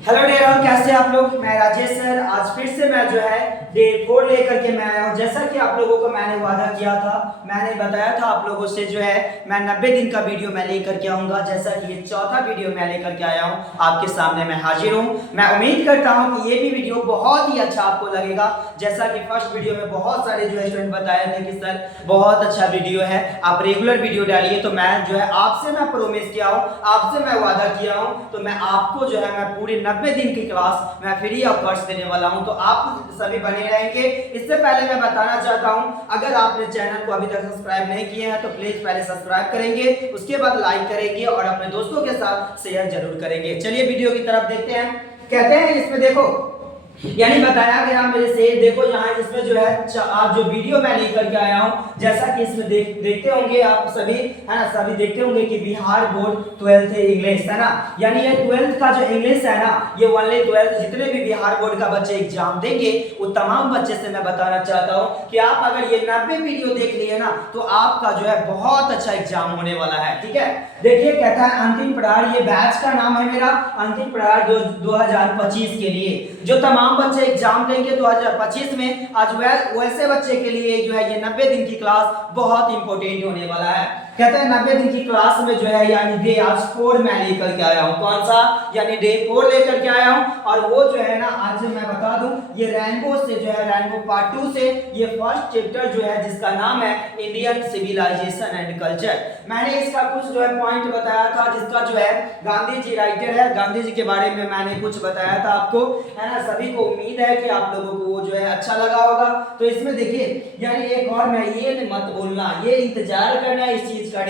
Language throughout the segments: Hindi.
हेलो डियर ऑल, कैसे आप लोग। मैं राजेश सर आज फिर से मैं जो है डे 4 लेकर के मैं आया हूँ। जैसा कि आप लोगों को मैंने वादा किया था, मैंने बताया था आप लोगों से जो है मैं 90 दिन का वीडियो मैं लेकर के आऊँगा। जैसा कि ये चौथा वीडियो मैं लेकर के आया हूँ, आपके सामने मैं हाजिर हूँ। मैं उम्मीद करता हूँ कि ये भी वीडियो बहुत ही अच्छा आपको लगेगा। जैसा कि फर्स्ट वीडियो में बहुत सारे जो है स्टूडेंट बताए थे कि सर बहुत अच्छा वीडियो है, आप रेगुलर वीडियो डालिए। तो मैं जो है आपसे मैं प्रोमिस किया हूँ, आपसे मैं वादा किया हूँ, तो मैं आपको जो है मैं पूरे 90 दिन की क्लास मैं फ्री ऑफ कॉस्ट देने वाला हूं। तो आप सभी बने रहेंगे। इससे पहले मैं बताना चाहता हूं, अगर आपने चैनल को अभी तक सब्सक्राइब नहीं किए हैं तो प्लीज पहले सब्सक्राइब करेंगे, उसके बाद लाइक करेंगे और अपने दोस्तों के साथ शेयर जरूर करेंगे। चलिए वीडियो की तरफ देखते हैं। कहते हैं इसमें देखो, यानी बताया गया मेरे से, देखो यहाँ इसमें जो है आप जो वीडियो मैं लेकर के आया हूँ, जैसा कि इसमें देखते होंगे आप सभी, है ना, सभी देखते होंगे कि बिहार बोर्ड 12th इंग्लिश, है ना, यानी ये 12th का जो इंग्लिश है ना, ये ओनली 12th जितने भी बिहार बोर्ड का बच्चे एग्जाम देंगे वो तमाम बच्चे से मैं बताना चाहता हूँ कि आप अगर ये 90 वीडियो देख लिए ना तो आपका जो है बहुत अच्छा एग्जाम होने वाला है। ठीक है, देखिए कहता है अंतिम प्रहार, ये बैच का नाम है मेरा, अंतिम प्रहार 2025 के लिए जो तमाम बच्चे एग्जाम देंगे 2025 में। आज वैसे बच्चे के लिए जो है ये 90 दिन की क्लास बहुत इंपॉर्टेंट होने वाला है। कहते हैं 90 दिन की क्लास में जो है यानी डे आज 4 मैं लेकर के आया हूँ। कौन सा? यानी डे 4 लेकर के आया हूँ। और वो जो है ना आज मैं बता दूं, ये रैनबो से जो है रैनबो पार्ट 2 से ये फर्स्ट चैप्टर जो है जिसका नाम है इंडियन सिविलाइजेशन एंड कल्चर। मैंने इसका कुछ जो है पॉइंट बताया था, जिसका जो है गांधी जी राइटर है, गांधी जी के बारे में मैंने कुछ बताया था आपको, है ना। सभी को उम्मीद है कि आप लोगों को वो जो है अच्छा लगा होगा। तो इसमें देखिए यानी एक और मैं ये मत बोलना, ये इंतजार करना इस चीज का।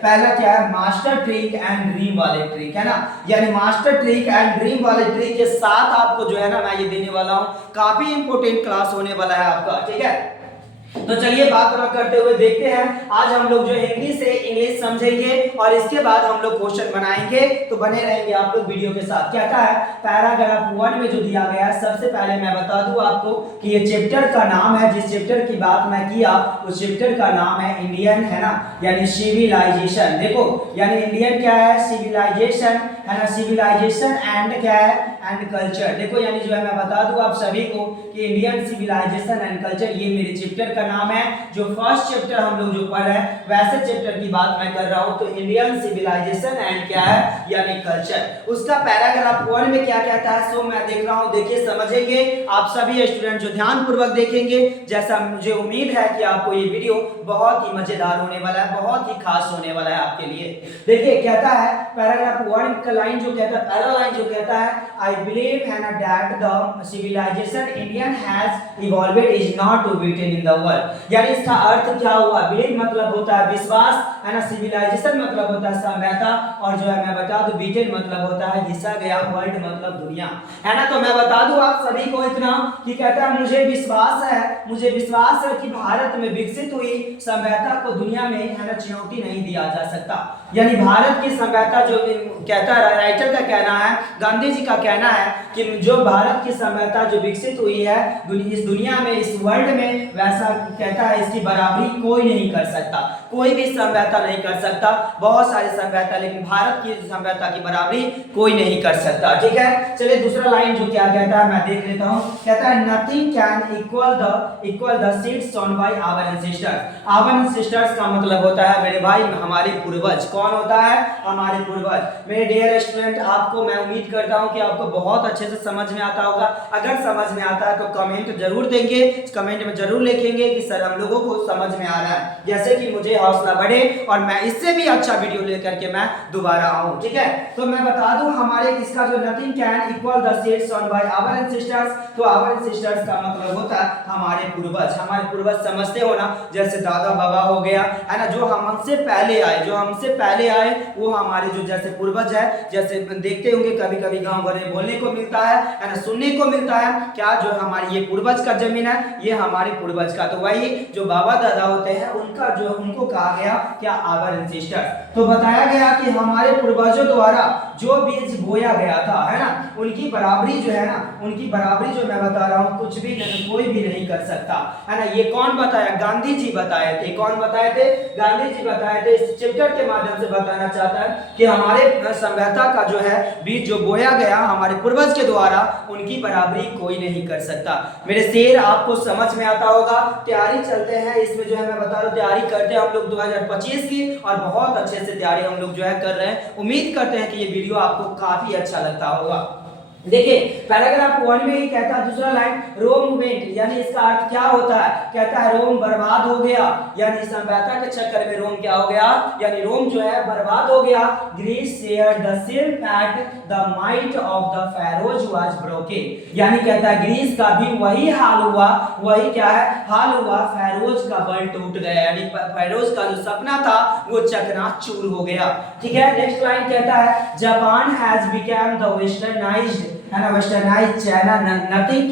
पहला क्या है? मास्टर ट्रिक एंड ड्रीम वाले ट्रिक, है ना, यानी मास्टर ट्रिक एंड ड्रीम वाले ट्रिक के साथ आपको जो है ना मैं ये देने वाला हूं। काफी इंपॉर्टेंट क्लास होने वाला है आपका। ठीक है, तो चलिए बात ना करते हुए देखते हैं। आज हम लोग जो हिंदी से इंग्लिश समझेंगे और इसके बाद हम लोग क्वेश्चन बनाएंगे। तो बने रहेंगे आप लोग वीडियो के साथ। क्या है पैराग्राफ 1 में जो दिया गया है, सबसे पहले मैं बता दूं आपको कि ये चैप्टर का नाम है, जिस चैप्टर की बात मैं किया उस चैप्टर का नाम है इंडियन, है ना, यानी सिविलाइजेशन। देखो यानी इंडियन क्या है? सिविलाइजेशन, है ना, सिविलाइजेशन एंड क्या है? And culture. देखो यानी जो है मैं बता दूं आप सभी को कि इंडियन सिविलाइजेशन एंड कल्चर ये मेरे चैप्टर का नाम है। जो फर्स्ट चैप्टर हम लोग जो पढ़ रहे हैं वैसे चैप्टर की बात मैं कर रहा हूं। तो इंडियन सिविलाइजेशन एंड क्या है? यानी कल्चर। उसका पैराग्राफ 1 में क्या कहता है सो मैं देख रहा हूं, देखिए समझेंगे आप सभी स्टूडेंट जो ध्यान पूर्वक देखेंगे। जैसा मुझे उम्मीद है कि आपको ये वीडियो बहुत ही मजेदार होने वाला है, बहुत ही खास होने वाला है आपके लिए। देखिए कहता है पैराग्राफ 1 का लाइन जो कहता है, पहला लाइन जो कहता है आई बिलीव है ना that the civilization Indian has evolved is not to be in the world. यानी इसका अर्थ क्या हुआ? बिलीव मतलब होता है विश्वास, है ना, सिविलाइजेशन मतलब होता है सभ्यता, और जो है मैं बता दूं बीटेन मतलब होता है घिसा गया, वर्ल्ड मतलब दुनिया, है ना। तो मैं बता दूं आप सभी को इतना कि कहता है मुझे विश्वास है, मुझे विश्वास है कि भारत में विकसित हुई सभ्यता को दुनिया में, है ना, चुनौती नहीं दिया जा सकता। यानी भारत की सभ्यता जो कहता है, राइटर का कहना है, गांधी जी का कहना है कि जो भारत की सभ्यता जो विकसित हुई है इस दुनिया में, इस वर्ल्ड में, वैसा कहता है इसकी बराबरी कोई नहीं कर सकता, कोई भी सभ्यता नहीं कर सकता। बहुत सारी सभ्यता, लेकिन भारत की सभ्यता की बराबरी कोई नहीं कर सकता। ठीक है, चलिए दूसरा लाइन जो क्या कहता है मैं देख लेता हूं। कहता है nothing can equal the seeds sown by our ancestors. Our ancestors का मतलब होता है मेरे भाई हमारे पूर्वज। कौन होता है? हमारे पूर्वज। मेरे डियर स्टूडेंट, आपको मैं उम्मीद करता हूं कि आपको बहुत अच्छे से समझ में आता होगा। अगर समझ में आता है तो कमेंट जरूर देंगे, कमेंट में जरूर लिखेंगे कि सर हम लोगों को समझ में आ रहा है, जैसे कि मुझे हौसला बढ़े और मैं इससे भी अच्छा वीडियो लेकर के मैं दोबारा आऊं। ठीक है, तो मैं बता दूं हमारे इसका जो nothing can equal the seeds sown by our ancestors, तो आवर एंसेस्टर्स का मतलब होता है हमारे पूर्वज। हमारे पूर्वज समझते हो ना, जैसे दादा बाबा हो गया, है ना, जो हमसे पहले आए, जो हमसे पहले आए वो हमारे जो जैसे पूर्वज है। जैसे देखते होंगे कभी कभी गांव घर में बोलने को मिलता है ना, सुनने को मिलता है क्या, जो हमारी ये पूर्वज का जमीन है ये हमारे पूर्वज का। तो वही जो बाबा दादा होते हैं उनका जो उनको कहा गया क्या? Our ancestors. तो बताया गया कि हमारे पूर्वजों द्वारा जो बीज बोया गया था, है ना, उनकी बराबरी जो है ना, उनकी बराबरी जो मैं बता रहा हूँ कुछ भी नहीं, कोई भी नहीं कर सकता, है ना। ये कौन बताया? गांधी जी बताए थे। कौन बताए थे? गांधी जी बताए थे। इस चैप्टर के माध्यम से बताना चाहता है कि हमारे सभ्यता का जो है बीज जो बोया गया हमारे पूर्वज के द्वारा, उनकी बराबरी कोई नहीं कर सकता। मेरे शेर आपको समझ में आता होगा। तैयारी चलते हैं, इसमें जो है मैं बता रहा हूँ तैयारी करते हैं हम लोग 2025 की, और बहुत अच्छे से तैयारी हम लोग जो है कर रहे हैं। उम्मीद करते हैं कि ये वीडियो आपको काफी अच्छा लगता होगा। देखिए पैराग्राफ 1 में ही कहता है, दूसरा लाइन, रोम वेंट, यानी इसका अर्थ क्या होता है? कहता है रोम बर्बाद हो गया, यानी सभ्यता के चक्कर में रोम क्या हो गया? यानी रोम जो है बर्बाद हो गया। Greece shared the same fate the might of the pharaohs was broken, यानी कहता है ग्रीस का भी वही हाल हुआ, वही क्या है? हाल हुआ, pharaohs का बल टूट गया, यानी pharaohs का जो सपना था वो चकनाचूर हो गया। ठीक है, नेक्स्ट लाइन कहता है, Japan has become the westernized, है ना, westernize China, nothing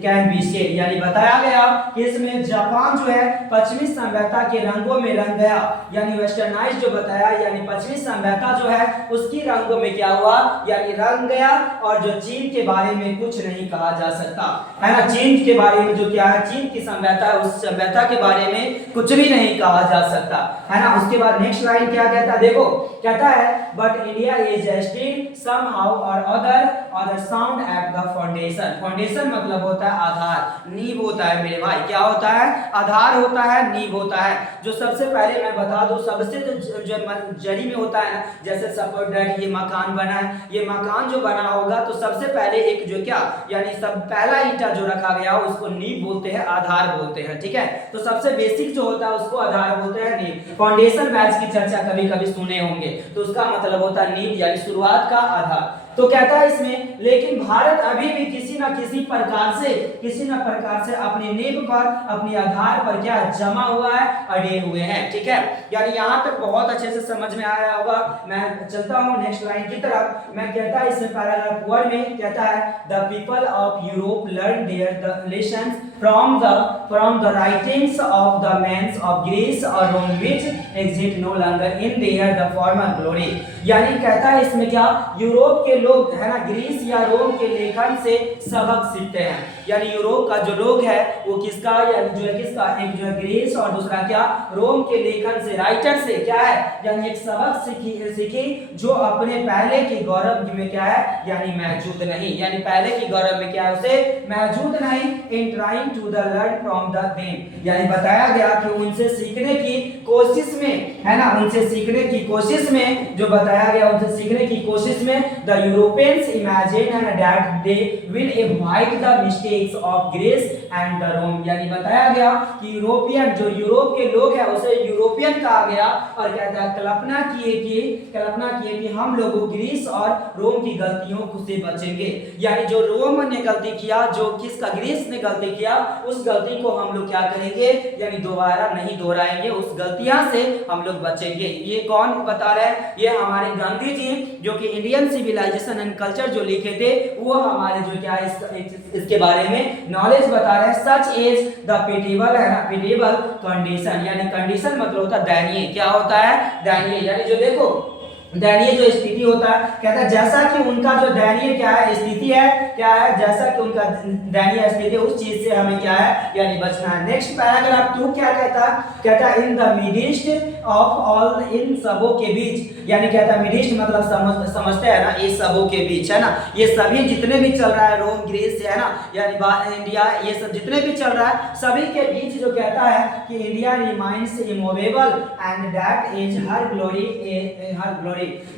can be said, यानी बताया गया कि इसमें जापान जो है पश्चिमी सभ्यता के रंगों में रंग गया, यानी वेस्टर्नाइज जो बताया, यानी पश्चिमी सभ्यता जो है उसकी रंगों में क्या हुआ? यानी रंग गया। और जो चीन के बारे में कुछ नहीं कहा जा सकता, है ना, चीन के बारे में जो क्या है, चीन की सभ्यता है, उस सभ्यता के बारे में कुछ भी नहीं कहा जा सकता, है ना। उसके बाद नेक्स्ट लाइन क्या कहता है? देखो कहता है, but India is still somehow or other sound at the foundation. Foundation मतलब होता है आधार, नींव होता है मेरे भाई। क्या होता है? आधार होता है, नींव होता है। जो सबसे पहले मैं बता दूं, सबसे जो जड़ी में होता है ना, जैसे सपोज दैट ये मकान बना है, ये मकान जो बना होगा तो सबसे पहले एक जो क्या, यानी सब पहला ईंटा जो रखा गया उसको नींव बोलते हैं, आधार बोलते हैं। ठीक है, तो सबसे बेसिक जो होता है उसको आधार बोलते हैं, नींव। फाउंडेशन बैच की चर्चा कभी कभी सुने होंगे, तो उसका मतलब होता है नींव, यानी शुरुआत का आधार। तो कहता है इसमें, लेकिन भारत अभी भी किसी न किसी प्रकार से अपनी नींव पर, अपनी आधार पर क्या जमा हुआ है, अड़े हुए हैं। ठीक है, यानी यहाँ तक बहुत अच्छे से समझ में आया होगा। मैं चलता हूँ नेक्स्ट लाइन की तरफ। मैं कहता है इसमें पैराग्राफ 1 में कहता है, the people of Europe learn their lessons from the writings of the men's of Greece और Rome which exist no longer in their the former glory, यानी कहता है इसमें क्या, यूरोप के लोग, है ना, ग्रीस या रोम के लेखन से सबक सीखते हैं। यानी यूरोप का जो लोग है वो किसका, यानी जो है किसका, एक जो है ग्रीस और दूसरा क्या, रोम के लेखन से, राइटर से क्या है, यानी एक सबक सीखी जो अपने पहले के गौरव में क्या है, यानी मौजूद नहीं, यानी पहले की गौरव में क्या है, उसे मौजूद नहीं। In trying to the learn from the them, यानी बताया गया कि उनसे सीखने की कोशिश में, है ना, उनसे सीखने की कोशिश में, जो बताया गया उनसे सीखने की कोशिश में, the Europeans imagine that they will avoid the mistakes of Greece and the Rome, यानी बताया गया कि यूरोपियन, जो यूरोप के लोग हैं उसे यूरोपियन कहा गया, और कहता है कल्पना किए कि हम लोग ग्रीस और रोम की गलतियों से बचेंगे, यानी जो रोम ने गलती किया, जो किसका, ग्रीस ने गलती किया, उस गलती को हम लोग क्या करेंगे, यानी दोबारा नहीं दोहराएंगे, उस गलतियां से हम लोग बचेंगे। ये कौन बता रहा है? ये हमारे गांधी जी, जो कि इंडियन सिविलाइजेशन एंड कल्चर जो लिखे थे, वो हमारे जो क्या है इसके बारे में नॉलेज बता रहे हैं। सच इज द पिटेबल, है ना, पिटेबल कंडीशन, यानी कंडीशन मतलब होता है दयनीय। क्या होता है? दयनीय, यानी जो देखो दयनीय जो स्थिति होता है, कहता है जैसा कि उनका जो दयनीय क्या है स्थिति है, क्या है, जैसा कि उनका दयनीय स्थिति, उस चीज से हमें क्या है, यानी बचना है। नेक्स्ट पैराग्राफ 2 क्या कहता है? कहता है इन द मिडिस्ट ऑफ ऑल, इन सबों के बीच, यानी कहता है मिडिस्ट मतलब समझते हैं ना, ये सबों के बीच, है ना, ये सभी जितने भी चल रहा है, रोम, ग्रीस, है ना, यानी इंडिया, ये सब जितने भी चल रहा है, सभी के बीच जो कहता है कि India remains immovable and that is her glory,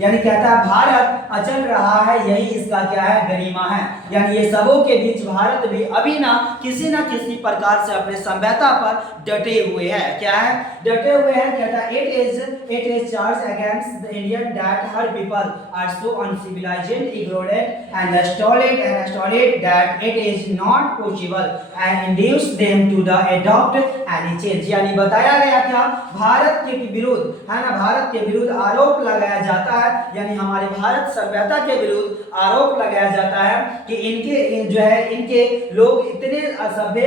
यानी कहता है भारत अचल रहा है, यही इसका क्या है, गरिमा है। यानी ये सबों के बीच भारत भी अभी ना किसी प्रकार से अपने सभ्यता पर डटे हुए हैं। क्या है? डटे हुए हैं। कहता है it is charge against the Indian that her people are so uncivilized, ignorant and stolid that it is not possible and induce them to the adopt any change, यानी बताया गया क्या, भारत के विरुद्ध, है ना, भारत के विरुद्ध आरोप लगाया जा जाता है, यानी हमारे भारत सभ्यता के विरुद्ध आरोप लगाया जाता है कि इनके जो है इनके लोग इतने असभ्य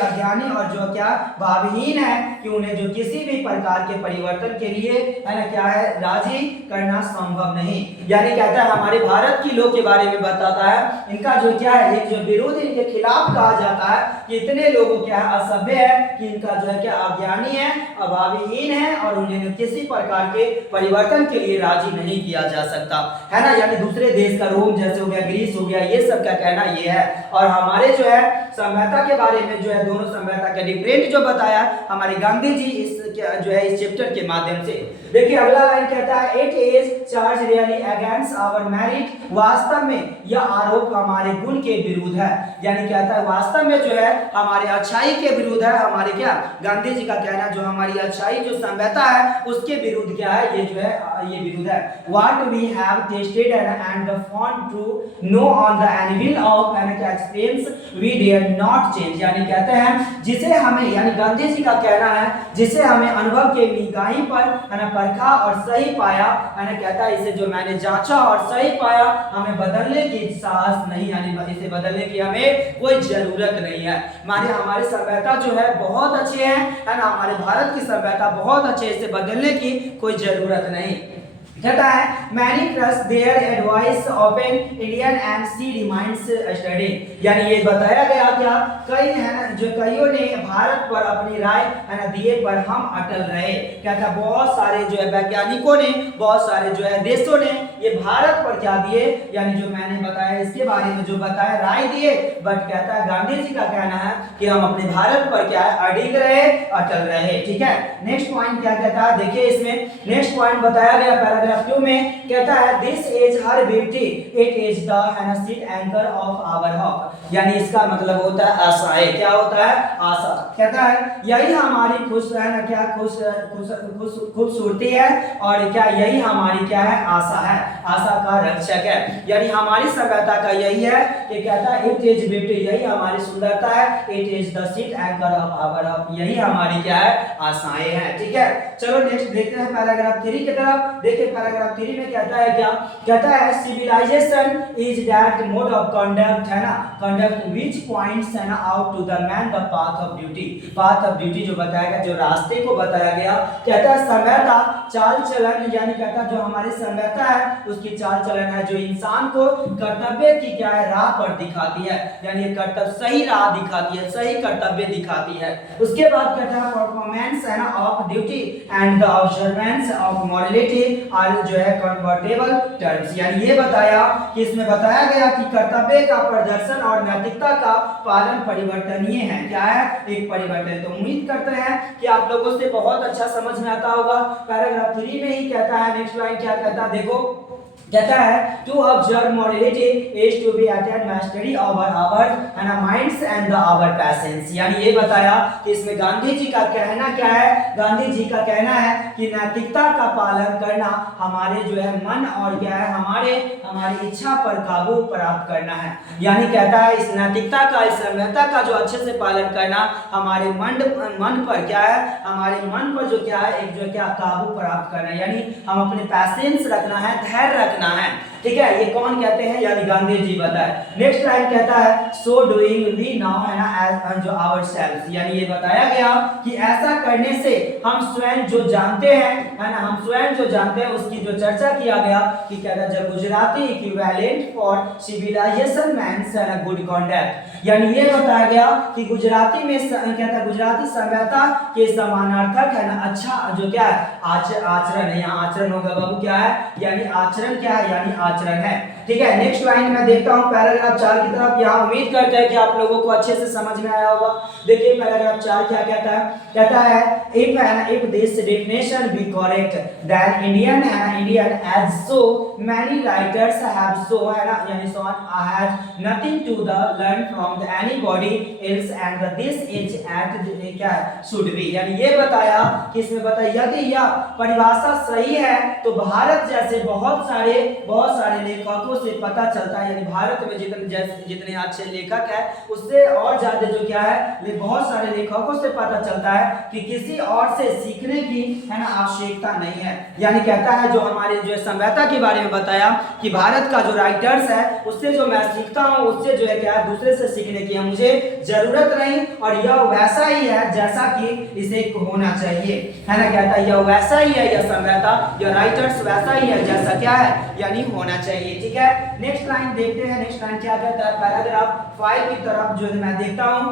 अज्ञानी और जो क्या भावहीन है कि उन्हें जो किसी भी प्रकार के परिवर्तन के लिए है ना क्या है राजी करना संभव नहीं। यानी कहता है हमारे भारत की लोग के बारे में बताता है इनका जो क्या है एक जो विरोध इनके खिलाफ कहा जाता है कि इतने लोगों क्या है असभ्य है कि इनका जो है क्या अज्ञानी है, अभावहीन है और उन्हें किसी प्रकार के परिवर्तन के लिए राजी नहीं किया जा सकता है ना। यानी दूसरे देश का रोम जैसे हो गया, ग्रीस हो गया, ये सब का कहना ये है। और हमारे जो है सभ्यता के बारे में जो है दोनों सभ्यता के डिफरेंट जो बताया हमारे गांधी जी इस जो है इस चैप्टर के माध्यम से। देखिए अगला लाइन कहता है it is charge really against our merit, वास्तव में यह आरोप हमारे गुण के विरुद्ध है। यानी कहता है वास्तव में जो है हमारे अच्छाई के विरुद्ध है, हमारे क्या गांधी जी का कहना जो हमारी अच्छाई जो सभ्यता है उसके विरुद्ध क्या है ये जो है ये विरुद्ध है। What we have tested and found to no on the anvil of an experience we dare not change. यानी कहते हैं जिसे हमें यानी गांधी जी का कहना है जिसे हमें अनुभव के निगाही पर है ना परखा और सही पाया है ना कहता है इसे जो मैंने जांचा और सही पाया हमें बदलने की साहस नहीं, यानी इसे बदलने की हमें कोई जरूरत नहीं है। माने हमारी सभ्यता जो है बहुत अच्छे है ना, हमारे भारत की सभ्यता बहुत अच्छे, इसे बदलने की कोई जरूरत नहीं। कहता है many trust their advice open Indian and see reminds study. यानी ये बताया गया क्या कई है ना जो कईयों ने भारत पर अपनी राय है ना दिए पर हम अटल रहे। कहता बहुत सारे जो है वैज्ञानिकों ने बहुत सारे जो है देशों ने ये भारत पर क्या दिए यानी जो मैंने बताया इसके बारे में जो बताया राय दिए, बट कहता है गांधी जी का कहना है कि हम अपने भारत पर क्या है अडिग रहे, अटल रहे। ठीक है नेक्स्ट पॉइंट क्या कहता है देखिए इसमें नेक्स्ट पॉइंट बताया गया पैराग्राफ 2 में कहता है this is her beauty it is the sheet anchor of our hope. यानी इसका मतलब होता है आशाएं, क्या होता है आशा। कहता है यही हमारी खुश है ना क्या खूबसूरती है और क्या यही हमारी क्या है आशा है, आशा का रक्षक है। यानी हमारी सभ्यता का यही है कि कहता है इट इज ब्यूटी यही हमारी सुंदरता है, it is the sheet anchor of our hope यही हमारी क्या है आशाएं हैं। ठीक है चलो नेक्स्ट देखते हैं पैराग्राफ 3 की तरफ। देखिए पैराग्राफ 3 में कहता है क्या कहता है civilization is that mode of conduct है ना कंडक्ट व्हिच पॉइंट्स है ना out to the man the path of duty. Path of duty जो बताया गया जो रास्ते को बताया गया। कहता है सभ्यता चाल चलन यानी कहता जो हमारी सभ्यता है उसकी चाल चलन है जो इंसान को कर्तव्य की क्या है राह पर दिखाती है, यानी ये कर्तव्य सही राह दिखाती है, सही कर्तव्य दिखाती है। उसके बाद कहता है परफॉर्मेंस है ना of duty and the observance of morality are जो है कन्वर्टेबल टर्म्स। यानी ये बताया कि इसमें बताया गया कि कर्तव्य का प्रदर्शन और नैतिकता का पालन परिवर्तनीय है। क्या है एक परिवर्तन। तो उम्मीद करते हैं कि आप लोगों से बहुत अच्छा समझ में आता होगा। पैराग्राफ 3 में ही कहता है नेक्स्ट लाइन क्या कहता है देखो कहता है to observe morality is to be attain mastery over our and minds and our passions. यानी ये बताया कि इसमें गांधी जी का कहना क्या है। गांधी जी का कहना है कि नैतिकता का पालन करना हमारे जो है मन और क्या है हमारी इच्छा पर काबू प्राप्त करना है। यानी कहता है इस नैतिकता का इस सभ्यता का जो अच्छे से पालन करना हमारे मन पर क्या है हमारे मन पर जो क्या है एक जो क्या काबू प्राप्त करना है, यानी हम अपने पैशंस रखना है, धैर्य रखना है। ठीक है ये कौन कहते हैं यानी गांधी जी बताए। नेक्स्ट लाइन कहता है सो डूइंग वी नाउ है ना एज जो आवरसेल्व्स। यानी ये बताया गया कि ऐसा करने से हम स्वयं जो जानते हैं है ना हम स्वयं जो जानते हैं उसकी जो चर्चा किया गया कि कहता है जब Gujarati equivalent for civilization means है ना गुड कॉन्डक्ट। यानी ये बताया गया कि गुजराती में कहता है गुजराती सभ्यता के समानार्थक है ना अच्छा जो क्या है आचरण है। यहाँ आचरण होगा बाबू क्या है यानी आचरण क्या है यानी आचरण है। ठीक है नेक्स्ट लाइन में देखता हूं पैराग्राफ 4 की तरफ। यहाँ उम्मीद करते हैं कि आप लोगों को अच्छे से समझ में आया होगा। देखिए पैराग्राफ 4 क्या कहता है। कहता है if this definition be correct then Indian as so many writers have so है ना यानी so has nothing to the learn from the anybody else and this is at क्या शुड बी। यानी ये बताया कि इसमें बताया यदि यह परिभाषा सही है तो भारत जैसे बहुत सारे लेखकों से पता चलता है, यानी भारत में जितने अच्छे लेखक है उससे और ज्यादा जो क्या है बहुत सारे लेखकों से पता चलता है कि किसी और से सीखने की है ना आवश्यकता नहीं है। यानी कहता है जो हमारे जो सभ्यता के बारे में बताया कि भारत का जो राइटर्स है उससे जो मैं सीखता हूँ उससे जो है क्या है दूसरे से सीखने की मुझे जरूरत नहीं, और यह वैसा ही है जैसा कि इसे होना चाहिए, है ना। कहता है यह वैसा ही है, यह सभ्यता, यह राइटर्स वैसा ही है जैसा क्या है यानी होना चाहिए। ठीक है, नेक्स्ट लाइन देखते हैं। नेक्स्ट लाइन क्या कहता है, पैराग्राफ 5 की तरफ जो है मैं देखता हूँ।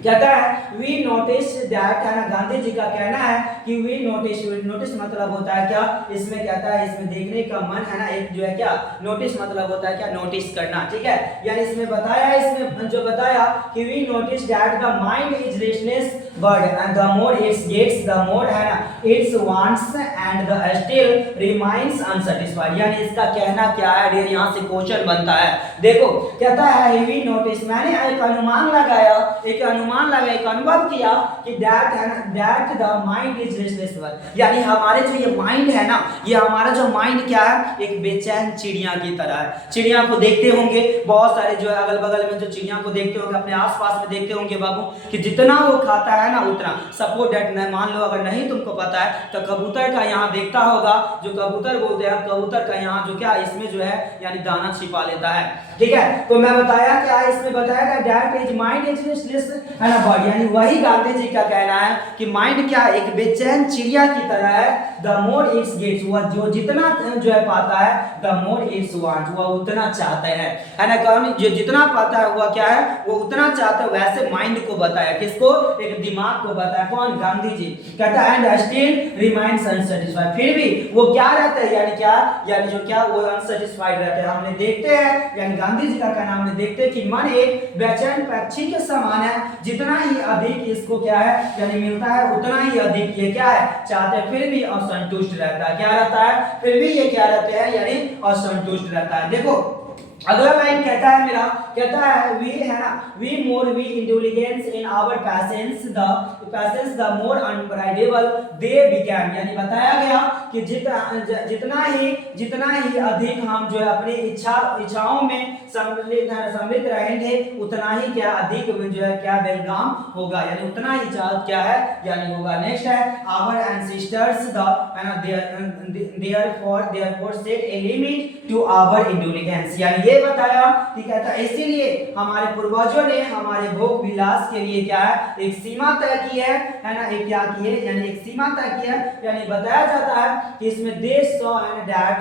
कहता है वी नोटिस दैट, है ना, गांधी जी का कहना है कि वी नोटिस, नोटिस मतलब होता है क्या, इसमें कहता है इसमें देखने का मन, है ना, एक जो है क्या नोटिस मतलब होता है क्या नोटिस करना। ठीक है, यानी इसमें बताया, इसमें जो बताया कि we notice that the mind is restless bird and the more its gets the more, है ना, its wants and the still remains unsatisfied. यानी इसका कहना क्या है डियर, यहां से क्वेश्चन बनता है। देखो कहता है वी नोटिस, मैंने एक अनुमान लगाया, एक अनुभव किया कि दैट, है ना, that the mind is restless bird, यानी हमारे जो ये माइंड है ना, ये हमारा जो माइंड क्या है एक बेचैन चिड़िया की तरह है। चिड़िया को देखते होंगे बहुत सारे जो है अगल बगल में जो चिड़िया को देखते होंगे, अपने आसपास में देखते होंगे बाबू कि जितना वो खाता है ना उतना, सपोज दैट मान लो अगर नहीं तुमको पता है तो कबूतर का यहाँ देखता होगा, जो कबूतर बोलते हैं कबूतर का यहाँ जो क्या इसमें जो है यानी दाना छिपा लेता है। ठीक है, तो मैं बताया क्या इसमें बताया गया that is mind is restless, है ना बर्ड, यानी वही गांधी जी का कहना है कि माइंड क्या एक बेचैन चिड़िया की तरह है। द मोर इट्स गेट्स, वह जो जितना जो है पाता है, द मोर इट्स वांट, वह उतना चाहते हैं, है ना। कौन जो जितना पाता है वह क्या है वो उतना चाहता है, वैसे माइंड को बताया, किसको, एक दिमाग को बताया, कौन, गांधी जी। कहता है एंड स्टिल रिमाइंस अनसैटिस्फाइड, फिर भी वो क्या रहता है यानी क्या, यानी जो क्या वो अनसैटिस्फाइड रहते हैं। हमने देखते हैं यानी गांधी जी का कहना हमने देखते हैं कि मन एक बेचैन पक्षी के समान है, जितना ही अधिक इसको क्या है यानी मिलता है उतना ही अधिक ये क्या है चाहते हैं, फिर भी असंतुष्ट रहता है। क्या रहता है, फिर भी ये क्या रहते हैं यानी असंतुष्ट रहता है। देखो अगला लाइन कहता है मेरा, कहता है वी, है ना, we more we intelligence in our passions the more unbridable they became, यानी बताया गया कि जितना ही अधिक हम जो है अपनी इच्छाओं में सम्मिलित रहेंगे उतना ही क्या अधिक जो है क्या बेलगाम होगा, यानी उतना ही क्या है यानी होगा। नेक्स्ट है आवर एंसेस्टर्स द, है ना, therefore set a limit to our intelligence, यानी ये बताया कि कहता है इसीलिए हमारे पूर्वजों ने हमारे भोग विलास के लिए क्या है एक सीमा तय की है ना, एक क्या की है यानी एक सीमा तय की है। यानी बताया जाता है कि इसमें they saw and that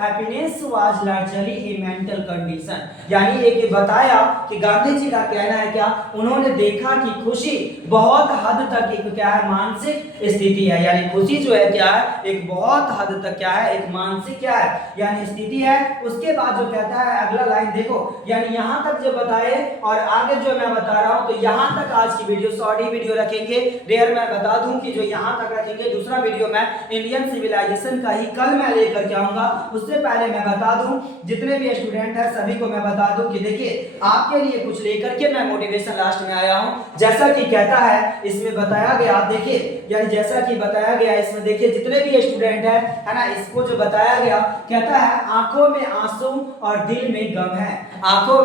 happiness was largely A mental condition, यानी एक बताया कि गांधी जी का कहना है क्या, उन्होंने देखा कि खुशी बहुत हद तक एक क्या है मानसिक स्थिति है, यानी खुशी जो है क्या है एक बहुत हद तक क्या है एक मानसिक क्या है यानी स्थिति है। उसके बाद जो कहता है अगला लाइन देखो, यानी यहां तक जो बताए और आगे जो मैं बता रहा हूं तो यहां तक आज की वीडियो शॉर्ट ही वीडियो रखेंगे। देर मैं बता दूं कि जो यहां तक रखेंगे, दूसरा वीडियो मैं इंडियन सिविलाइजेशन का ही कल मैं लेकर के आऊंगा। उससे पहले मैं बता दूं जितने भी स्टूडेंट हैं सभी को मैं बता दूं कि देखिए आपके लिए कुछ लेकर के मैं मोटिवेशन लास्ट में आया हूं। जैसा कि कहता है इसमें बताया गया, आप देखिए यानी जैसा कि बताया गया इसमें देखिए जितने भी स्टूडेंट है ना, इसको जो बताया गया कहता है आंखों में आंसू और दिल में गम है, आंखों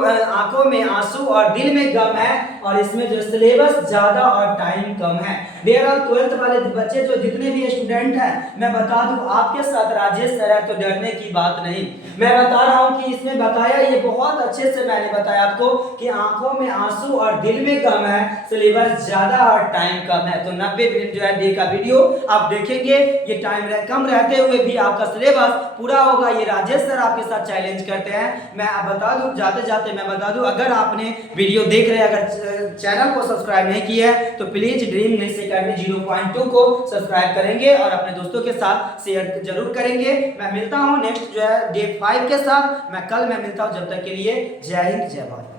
में आंसू और दिल में गम है, और इसमें जो सिलेबस ज्यादा और टाइम कम है। डियर ऑल 12th वाले बच्चे जो जितने भी स्टूडेंट हैं मैं बता दूं आपके साथ राजेश सर है तो डरने की बात नहीं। मैं बता रहा हूं कि इसमें बताया ये बहुत अच्छे से मैंने बताया आपको कि आंखों में आंसू और दिल में गम है, सिलेबस ज्यादा और टाइम कम है। तो 90 मिनट जो है डे का वीडियो आप देखेंगे, ये टाइम कम रहते हुए भी आपका सिलेबस पूरा होगा, ये राजेश सर आपके साथ चैलेंज करते हैं। मैं बता दूं जाते जाते मैं बता दूं अगर आपने वीडियो देख रहे हैं अगर चैनल को सब्सक्राइब नहीं किया है तो प्लीज ड्रीम नेक्स्ट एकेडमी 0.2 को सब्सक्राइब करेंगे और अपने दोस्तों के साथ शेयर जरूर करेंगे। मैं मिलता हूं नेक्स्ट जो है डे 5 के साथ, मैं कल मैं मिलता हूं, जब तक के लिए जय हिंद जय भारत।